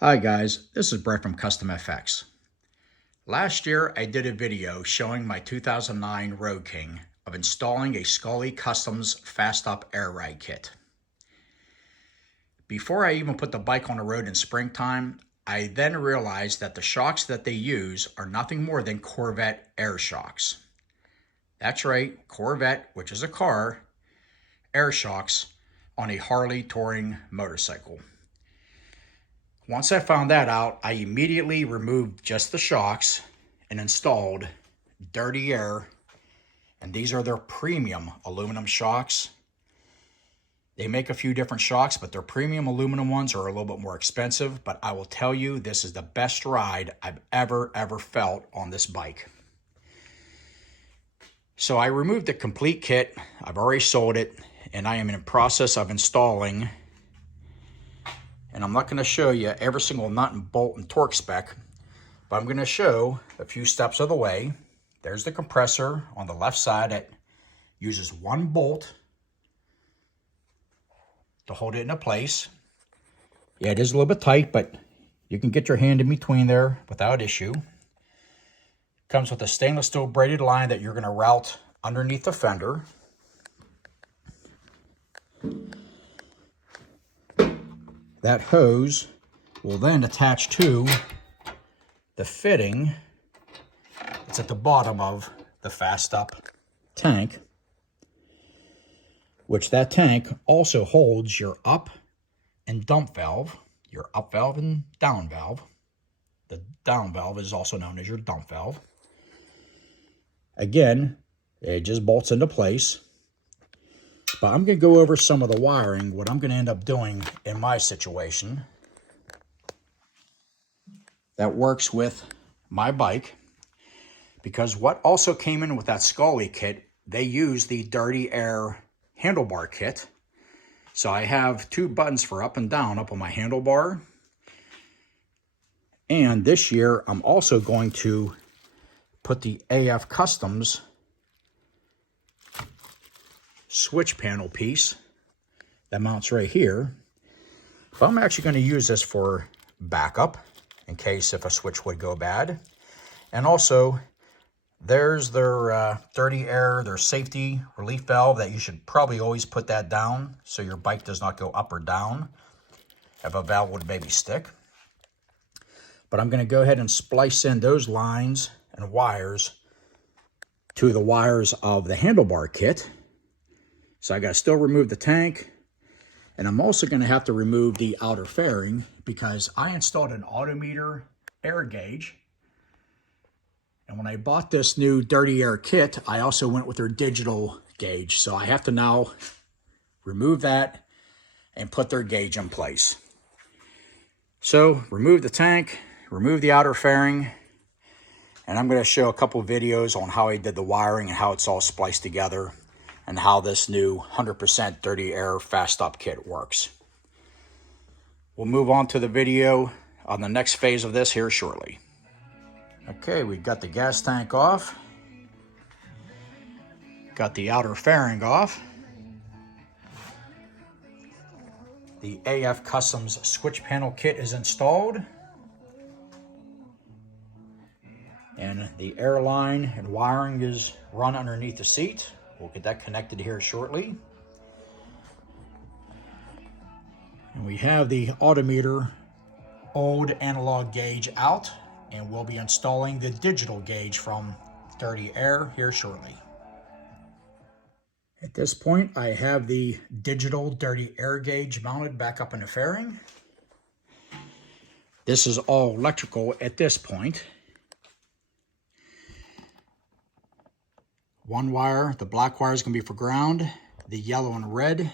Hi guys, this is Brett from Custom FX. Last year I did a video showing my 2009 Road King of installing a Skully Customs Fast Up air ride kit. Before I even put the bike on the road in springtime, I then realized that the shocks that they use are nothing more than Corvette air shocks. That's right, Corvette, which is a car, air shocks on a Harley touring motorcycle. Once I found that out, I immediately removed just the shocks and installed Dirty Air, and these are their premium aluminum shocks. They make a few different shocks, but their premium aluminum ones are a little bit more expensive, but I will tell you, this is the best ride I've ever felt on this bike. So I removed the complete kit. I've already sold it, and I am in the process of installing. And I'm not going to show you every single nut and bolt and torque spec, but I'm going to show a few steps of the way. There's the compressor on the left side that uses one bolt to hold it into place. Yeah, it is a little bit tight, but you can get your hand in between there without issue. Comes with a stainless steel braided line that you're going to route underneath the fender. That hose will then attach to the fitting. It's at the bottom of the Fast Up tank, which that tank also holds your up and dump valve, your up valve and down valve. The down valve is also known as your dump valve. Again, it just bolts into place. But I'm going to go over some of the wiring, what I'm going to end up doing in my situation that works with my bike. Because what also came in with that Skully kit, they use the Dirty Air handlebar kit. So I have two buttons for up and down up on my handlebar. And this year, I'm also going to put the AF Customs switch panel piece that mounts right here. But I'm actually going to use this for backup in case if a switch would go bad. And also there's their Dirty Air, their safety relief valve that you should probably always put that down so your bike does not go up or down if a valve would maybe stick. But I'm going to go ahead and splice in those lines and wires to the wires of the handlebar kit. So I got to still remove the tank, and I'm also going to have to remove the outer fairing because I installed an Autometer air gauge. And when I bought this new Dirty Air kit, I also went with their digital gauge. So I have to now remove that and put their gauge in place. So remove the tank, remove the outer fairing, and I'm going to show a couple videos on how I did the wiring and how it's all spliced together, and how this new 100% Dirty Air Fast Up kit works. We'll move on to the video on the next phase of this here shortly. Okay, we got the gas tank off. Got the outer fairing off. The AF Customs switch panel kit is installed. And the air line and wiring is run underneath the seat. We'll get that connected here shortly. And we have the Autometer old analog gauge out, and we'll be installing the digital gauge from Dirty Air here shortly. At this point, I have the digital Dirty Air gauge mounted back up in the fairing. This is all electrical at this point. One wire, the black wire is going to be for ground. The yellow and red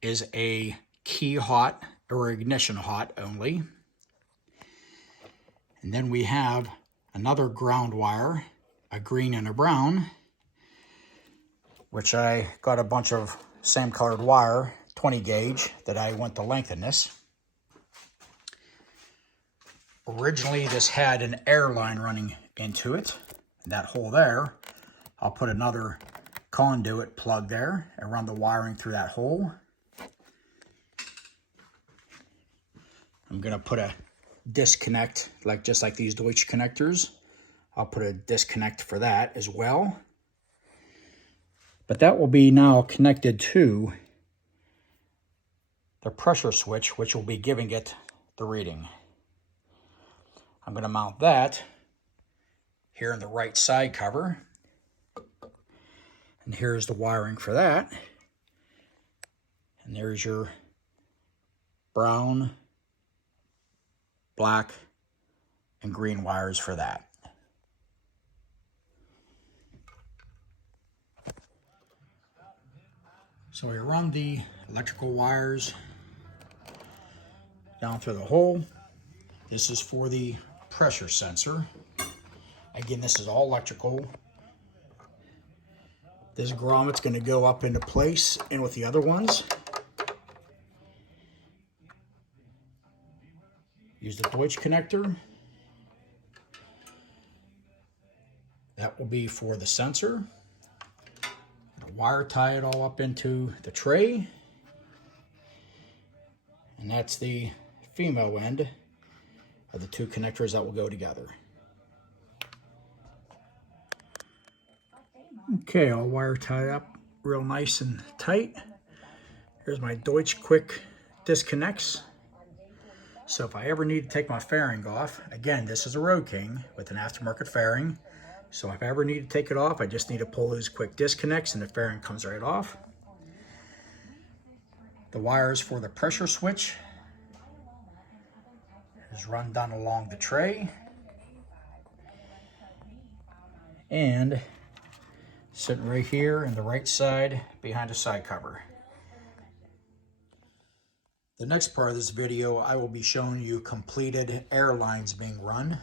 is a key hot or ignition hot only. And then we have another ground wire, a green and a brown, which I got a bunch of same colored wire, 20 gauge, that I went to lengthen this. Originally, this had an air line running into it. That hole there, I'll put another conduit plug there and run the wiring through that hole. I'm going to put a disconnect, just like these Deutsch connectors. I'll put a disconnect for that as well. But that will be now connected to the pressure switch, which will be giving it the reading. I'm going to mount that here in the right side cover. And here's the wiring for that. And there's your brown, black, and green wires for that. So we run the electrical wires down through the hole. This is for the pressure sensor. Again, this is all electrical. This grommet's going to go up into place and with the other ones. Use the Deutsch connector. That will be for the sensor. Wire tie it all up into the tray. And that's the female end of the two connectors that will go together. Okay, I'll wire tie up real nice and tight. Here's my Deutsch quick disconnects. So if I ever need to take my fairing off, again, this is a Road King with an aftermarket fairing. So if I ever need to take it off, I just need to pull those quick disconnects and the fairing comes right off. The wires for the pressure switch is run down along the tray. And sitting right here in the right side behind the side cover. The next part of this video, I will be showing you completed air lines being run.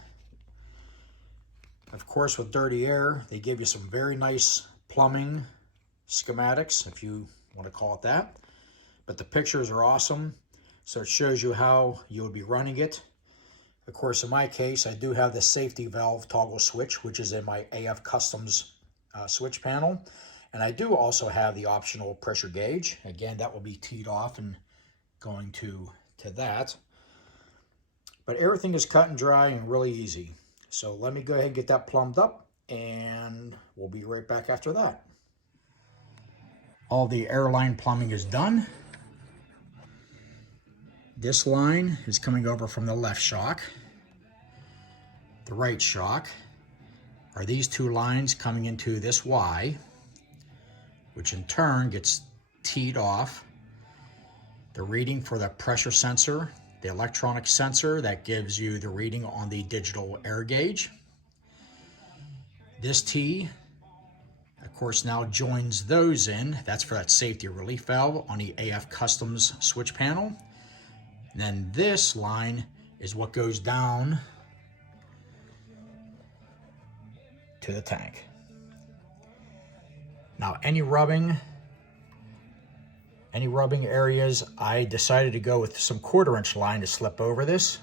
Of course, with dirty air, they give you some very nice plumbing schematics, if you want to call it that. But the pictures are awesome, so it shows you how you would be running it. Of course, in my case, I do have the safety valve toggle switch, which is in my AF Customs switch panel. And I do also have the optional pressure gauge. Again, that will be teed off and going to that. But everything is cut and dry and really easy. So let me go ahead and get that plumbed up, and we'll be right back after that. All the airline plumbing is done. This line is coming over from the left shock. The right shock are these two lines coming into this Y, which in turn gets teed off. The reading for the pressure sensor, the electronic sensor that gives you the reading on the digital air gauge. This T, of course, now joins those in. That's for that safety relief valve on the AF Customs switch panel. And then this line is what goes down to the tank. Now, any rubbing areas, I decided to go with some 1/4" line to slip over this.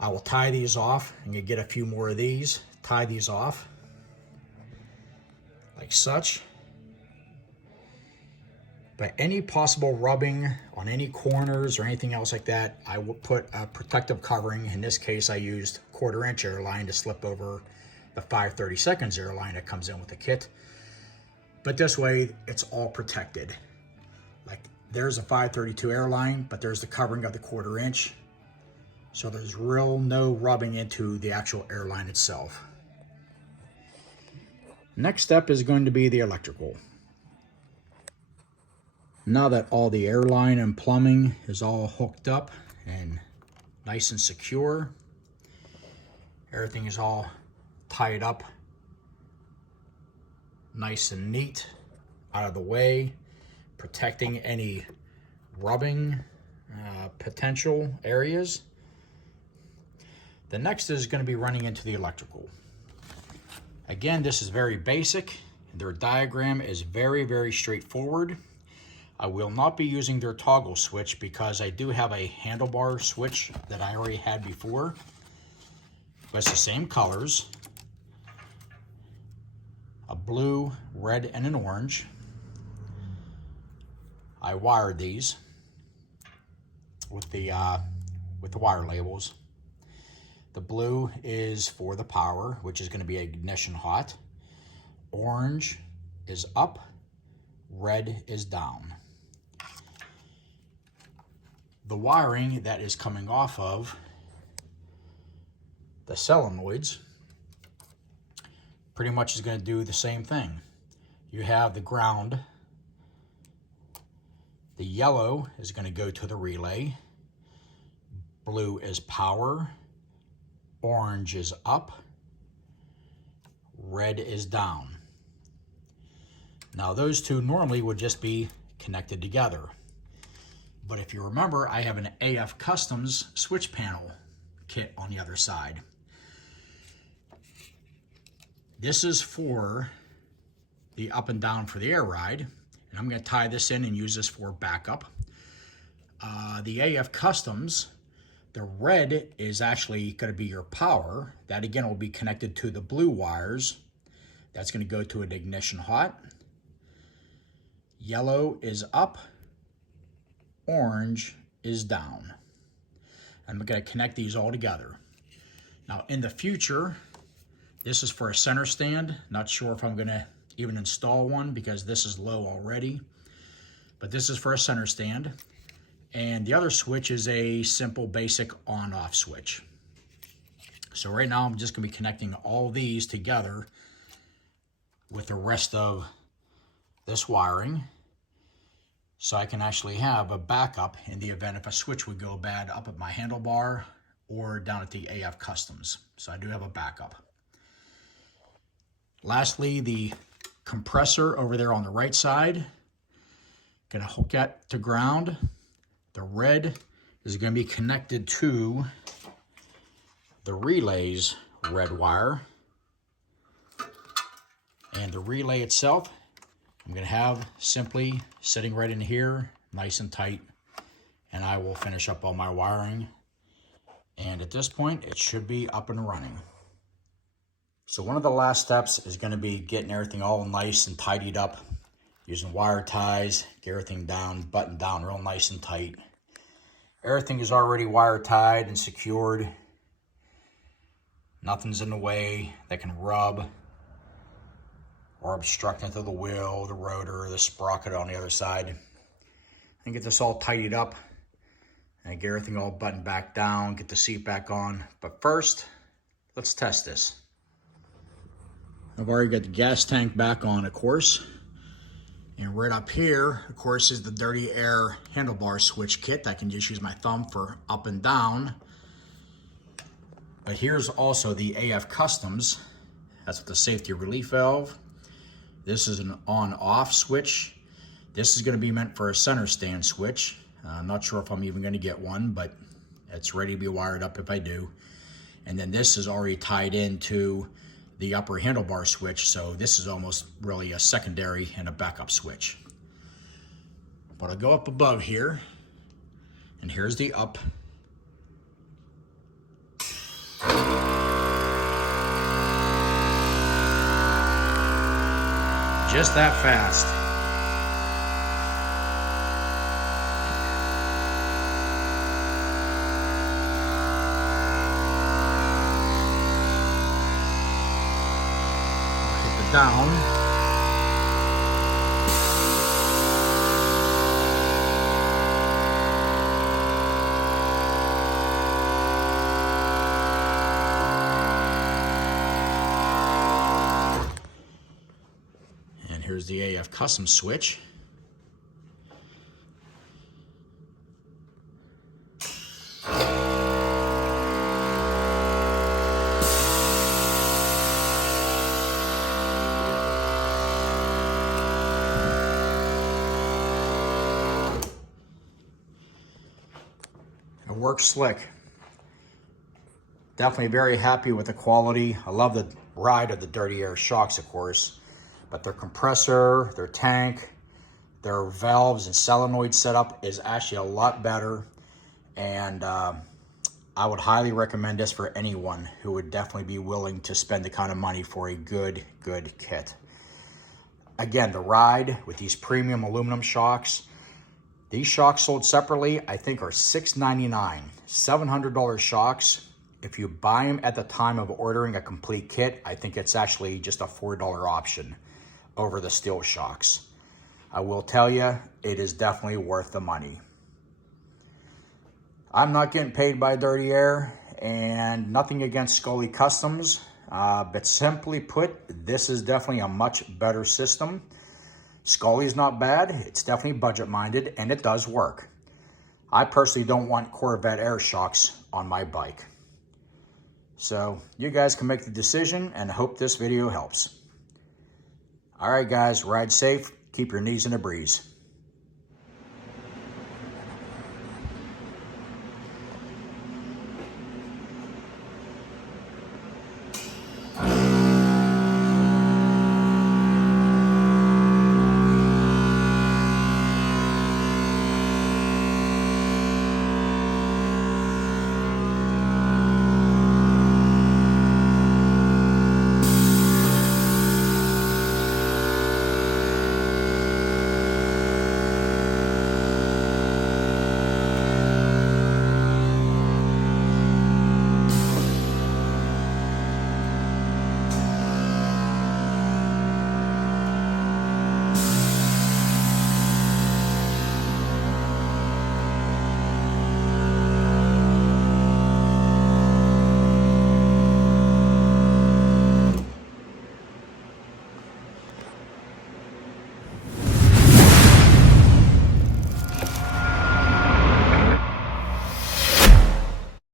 I will tie these off, and you get a few more of these. Tie these off like such. But any possible rubbing on any corners or anything else like that, I will put a protective covering. In this case, I used 1/4" air line to slip over the 5/32 air line that comes in with the kit. But this way, it's all protected. Like, there's a 532 airline, but there's the covering of the 1/4". So there's no rubbing into the actual airline itself. Next step is going to be the electrical. Now that all the airline and plumbing is all hooked up and nice and secure, everything is all tied up nice and neat, out of the way, protecting any rubbing potential areas. The next is going to be running into the electrical. Again, this is very basic. Their diagram is very, very straightforward. I will not be using their toggle switch because I do have a handlebar switch that I already had before. But it's the same colors. A blue, red, and an orange. I wired these with the with the wire labels. The blue is for the power, which is going to be ignition hot. Orange is up, red is down. The wiring that is coming off of the solenoids pretty much is going to do the same thing. You have the ground. The yellow is going to go to the relay. Blue is power. Orange is up. Red is down. Now those two normally would just be connected together. But if you remember, I have an AF Customs switch panel kit on the other side. This is for the up and down for the air ride. And I'm going to tie this in and use this for backup. The AF Customs, the red is actually going to be your power. That again will be connected to the blue wires. That's going to go to an ignition hot. Yellow is up. Orange is down. I'm going to connect these all together. Now in the future, this is for a center stand. Not sure if I'm going to even install one because this is low already. But this is for a center stand. And the other switch is a simple basic on-off switch. So right now I'm just going to be connecting all these together with the rest of this wiring, so I can actually have a backup in the event if a switch would go bad up at my handlebar or down at the AF Customs. So I do have a backup. Lastly, the compressor over there on the right side, gonna hook that to ground. The red is going to be connected to the relay's red wire. And the relay itself, I'm going to have simply sitting right in here, nice and tight. And I will finish up all my wiring. And at this point, it should be up and running. So one of the last steps is going to be getting everything all nice and tidied up. Using wire ties, get everything down, buttoned down real nice and tight. Everything is already wire tied and secured. Nothing's in the way that can rub or obstruct into the wheel, the rotor, the sprocket on the other side. And get this all tidied up and get everything all buttoned back down, get the seat back on. But first, let's test this. I've already got the gas tank back on, of course. And right up here, of course, is the dirty air handlebar switch kit. I can just use my thumb for up and down. But here's also the AF Customs. That's with the safety relief valve. This is an on-off switch. This is going to be meant for a center stand switch. I'm not sure if I'm even going to get one, but it's ready to be wired up if I do. And then this is already tied into the upper handlebar switch, so this is almost really a secondary and a backup switch. But I'll go up above here, and here's the up. Just that fast. Down. And here's the AF Custom switch. Works slick. Definitely very happy with the quality. I love the ride of the dirty air shocks, of course, but their compressor, their tank, their valves and solenoid setup is actually a lot better. And I would highly recommend this for anyone who would definitely be willing to spend the kind of money for a good kit. Again, the ride with these premium aluminum shocks, These shocks sold separately, I think, are $6.99, $700 shocks. If you buy them at the time of ordering a complete kit, I think it's actually just a $4 option over the steel shocks. I will tell you, it is definitely worth the money. I'm not getting paid by Dirty Air, and nothing against Skully Customs, but simply put, this is definitely a much better system. Skully's not bad, it's definitely budget-minded, and it does work. I personally don't want Corvette air shocks on my bike. So you guys can make the decision, and I hope this video helps. All right, guys, ride safe, keep your knees in a breeze.